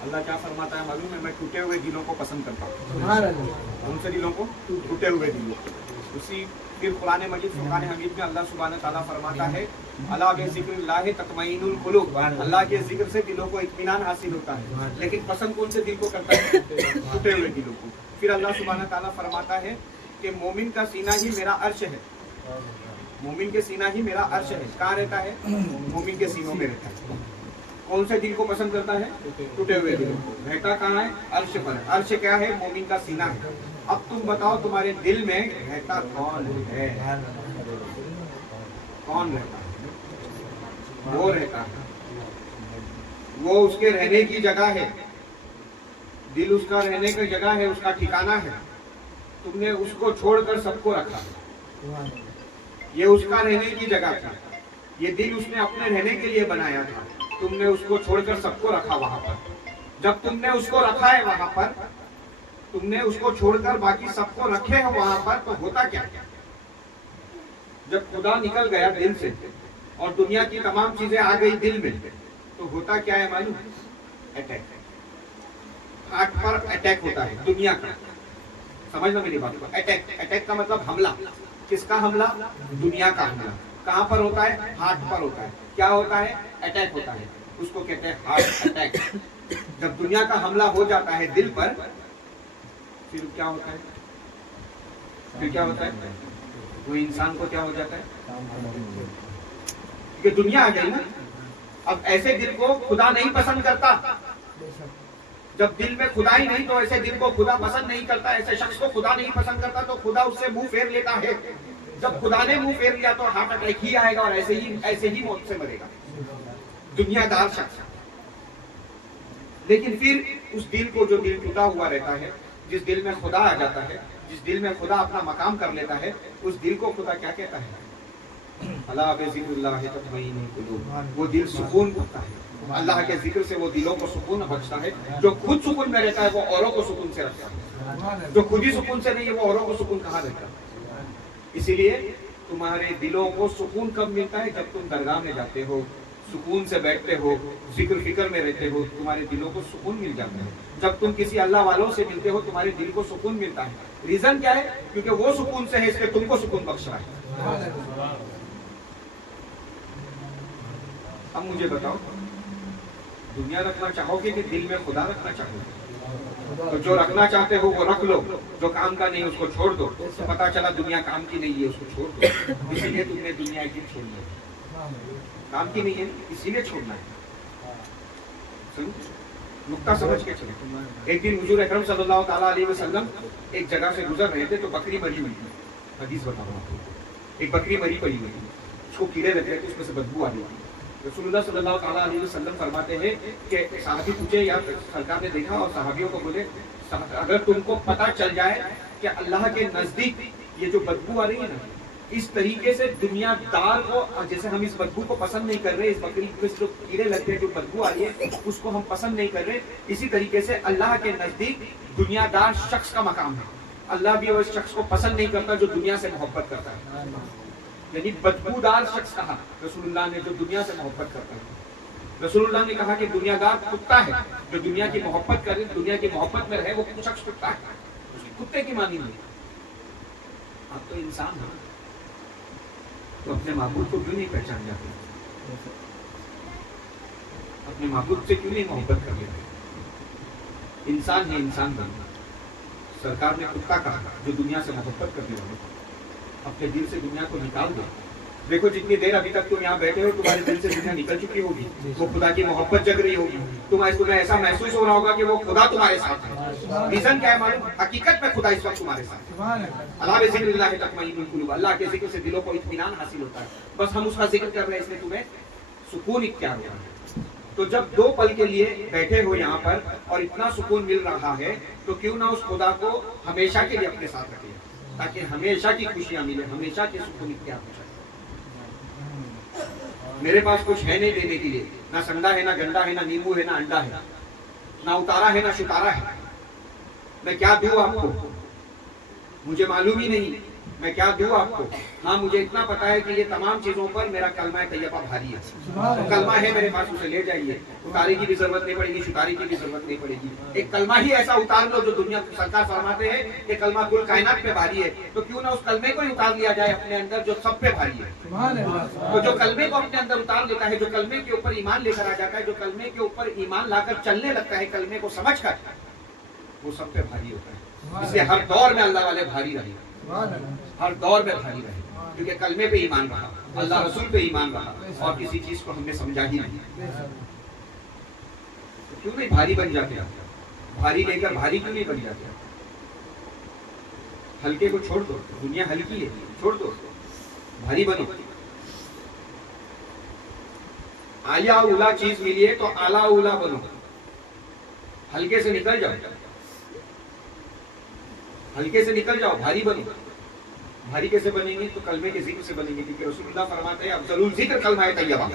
अल्लाह क्या फरमाता है मालूम है, मैं टूटे हुए दिलों को पसंद करता हूँ। सुभान अल्लाह। कौन से दिलों को? टूटे हुए दिलों को। उसी फिर कुरान मजीद फुरकान हमीद में अल्लाह सुब्हान ताला फरमाता है, अला बिज़िक्रिल्लाहि तत्मइनुल कुलूब, अल्लाह के जिक्र से दिलों को इत्मीनान हासिल होता है। लेकिन पसंद कौन से दिल को करता है? टूटे हुए दिलों को। फिर अल्लाह सुब्हान ताला फरमाता है कि मोमिन का सीना ही मेरा अर्श है, मोमिन के सीना ही मेरा अर्श है। कहाँ रहता है? मोमिन के सीनों में रहता है। कौन से दिल को पसंद करता है? टूटे हुए दिल को। रहता कहाँ है? अर्श पर। अर्श क्या है? मोमिन का सीना है। अब तुम बताओ तुम्हारे दिल में रहता कौन है? कौन रहता है? वो रहता है, वो उसके रहने की जगह है। दिल उसका रहने की जगह है, उसका ठिकाना है। तुमने उसको छोड़कर सबको रखा, ये उसका रहने की जगह थी। ये दिल उसने अपने रहने के लिए बनाया था, तुमने उसको छोड़कर सबको रखा वहां पर। जब तुमने उसको रखा है वहां पर, तुमने उसको छोड़कर बाकी सबको रखे हो वहां पर, तो होता क्या? जब खुदा निकल गया दिल से और दुनिया की तमाम चीजें आ गई दिल में, तो होता क्या है मालूम? अटैक। हार्ट पर अटैक होता है दुनिया का। समझना मेरी बात को। अटैक, अटैक का मतलब हमला। किसका हमला? दुनिया का हमला। कहां पर होता है? हार्ट पर होता है। क्या होता है? अटैक होता है। उसको कहते हैं हार्ट अटैक। जब दुनिया का हमला हो जाता है दिल पर, फिर क्या होता है? फिर क्या होता है? वो इंसान को क्या हो जाता है? क्योंकि दुनिया आ गई ना। अब ऐसे दिल को खुदा नहीं पसंद करता। जब दिल में खुदा ही नहीं, तो ऐसे दिल को खुदा पसंद नहीं करता। ऐसे शख्स को खुदा नहीं पसंद करता, तो खुदा उससे मुंह फेर लेता है। जब खुदा ने मुंह फेर लिया तो हार्ट अटैक ही आएगा और ऐसे ही मौत से मरेगा दुनियादार शख्स। लेकिन फिर उस दिल को, जो दिल टूटा हुआ रहता है, जिस दिल में खुदा आ जाता है, जिस दिल में खुदा अपना मकाम कर लेता है, उस दिल को खुदा क्या कहता है? अला बिज़िक्रिल्लाहि तत्मइनुल कुलूब। वो दिल सुकून पाता है। अल्लाह के जिक्र से वो दिलों को सुकून बख्शता है। जो खुद सुकून में रहता है वो औरों को सुकून से रखता है। जो खुद ही सुकून से नहीं है, वो औरों को सुकून कहाँ देता है? इसीलिए तुम्हारे दिलों को सुकून कब मिलता है? जब तुम दरगाह में जाते हो, सुकून से बैठते हो, जिक्र फिक्र में रहते हो, तुम्हारे दिलों को सुकून मिल जाता है। जब तुम किसी अल्लाह वालों से मिलते हो, तुम्हारे दिल को सुकून मिलता है। रीजन क्या है? क्योंकि वो सुकून से है, इसलिए तुमको सुकून बख्श रहा है। अब मुझे बताओ, दुनिया रखना चाहोगे कि दिल में खुदा रखना चाहोगे? तो जो रखना चाहते हो वो रख लो, जो काम का नहीं उसको छोड़ दो। तो पता चला दुनिया काम की नहीं है, उसको छोड़ दो। इसीलिए तुमने दुनिया एक दिन छोड़नी है। काम की नहीं है, इसीलिए छोड़ना है। सुनो, नुक्ता समझ के चले। एक दिन हुजूर अकरम सल्लल्लाहु ताला अलैहि वसल्लम एक जगह से गुजर रहे थे, तो बकरी मरी हुई थी। हदीस बताऊं आपको। एक बकरी मरी पड़ी हुई थी, उसको कीड़े लग रहे थे, उसमें से बदबू आ रही थी। रसूलुल्लाह सल्लल्लाहु ताला अलैहि वसल्लम फरमाते हैं कि सहाबी पूछे, या सरकार ने देखा और सहाबियों को बोले, अगर तुमको पता चल जाए कि अल्लाह के नजदीक ये जो बदबू आ रही है ना, इस तरीके से दुनियादार को, जैसे हम इस बदबू को पसंद नहीं कर रहे, इस बकरी में जो कीड़े लगते हैं, जो बदबू आ रही है, उसको हम पसंद नहीं कर रहे, इसी तरीके से अल्लाह के नजदीक दुनियादार शख्स का मकाम है। अल्लाह भी उस शख्स को पसंद नहीं करता जो दुनिया से मोहब्बत करता है। यानी बदबूदार शख्स कहा रसूलुल्लाह ने, जो दुनिया से मोहब्बत करता है। रसूलुल्लाह ने कहा कि दुनियादार कुत्ता है, जो दुनिया की मोहब्बत करे, दुनिया की मोहब्बत में रहे, वो शख्स कुत्ता है। उसकी कुत्ते की मानी नहीं। आप तो इंसान हैं, तो अपने महबूब को क्यों नहीं पहचान जाते? अपने महबूब से क्यों नहीं मोहब्बत कर लेते? इंसान है, इंसान बनो। सरकार ने कुत्ता कहा, जो दुनिया से मोहब्बत करने वाले। अपने दिल से दुनिया को निकाल दो। देखो, जितनी देर अभी तक तुम यहाँ बैठे हो, तुम्हारे दिल से दुनिया निकल चुकी होगी, वो खुदा की मोहब्बत जग रही होगी। तुम्हें ऐसा महसूस हो रहा होगा कि वो खुदा तुम्हारे साथ है। रीजन क्या है मालूम? हकीकत में खुदा इस वक्त तुम्हारे साथ है। अल्लाह बिज़िक्रिल्लाहि तत्मइनुल कुलूब। अल्लाह के जिक्र से दिलों को इत्मीनान हासिल होता है। बस हम उसका जिक्र कर रहे हैं, इसलिए तुम्हें सुकून इख्तियार हो रहा है। तो जब दो पल के लिए बैठे हो यहाँ पर और इतना सुकून मिल रहा है, तो क्यों ना उस खुदा को हमेशा के लिए अपने साथ रखें, ताकि हमेशा की खुशियां मिले, हमेशा के सुकून इख्तियार हो जाए। मेरे पास कुछ है नहीं देने के लिए, ना संडा है, ना गंडा है, ना नींबू है, ना अंडा है, ना उतारा है, ना शुतारा है। मैं क्या दूं आपको? मुझे मालूम ही नहीं। मैं क्या दूं आपको? हाँ, मुझे इतना पता है कि ये तमाम चीजों पर मेरा कलमा तैयबा भारी है। तो कलमा है मेरे पास, उसे ले जाइए, उतारी की भी जरूरत नहीं पड़ेगी, शुतारी की भी जरूरत नहीं पड़ेगी। एक कलमा ही ऐसा उतार लो जो दुनिया सरकार फरमाते हैं कि कलमा कुल कायनात पे भारी है, तो क्यों ना उस कलमे को ही उतार लिया जाए अपने अंदर जो सब पे भारी है। तो जो कलमे को अपने अंदर उतार लेता है, जो कलमे के ऊपर ईमान लेकर आ जाता है, जो कलमे के ऊपर ईमान लाकर चलने लगता है कलमे को समझ कर, वो सब पे भारी होता है। इसलिए हर दौर में अल्लाह वाले भारी रहे, हर दौर में भारी रहे, क्योंकि कलमे पे ईमान रहा, अल्लाह रसूल पे ईमान रहा, और किसी चीज को हमने समझा ही नहीं। तो क्यों नहीं भारी बन जाते हैं? भारी लेकर भारी क्यों नहीं बन जाते? हल्के को छोड़ दो, दुनिया हल्की है, छोड़ दो, भारी बनो। आया उला चीज मिली है तो आला उला बनो, हल्के से निकल जाओ, हल्के से निकल जाओ, भारी बनो। भारी कैसे बनेंगे? तो कलमे के जिक्र से बनेंगे, क्योंकि रसूलुल्लाह फरमाते हैं अफजलुल जिक्र कलमा तैयबा।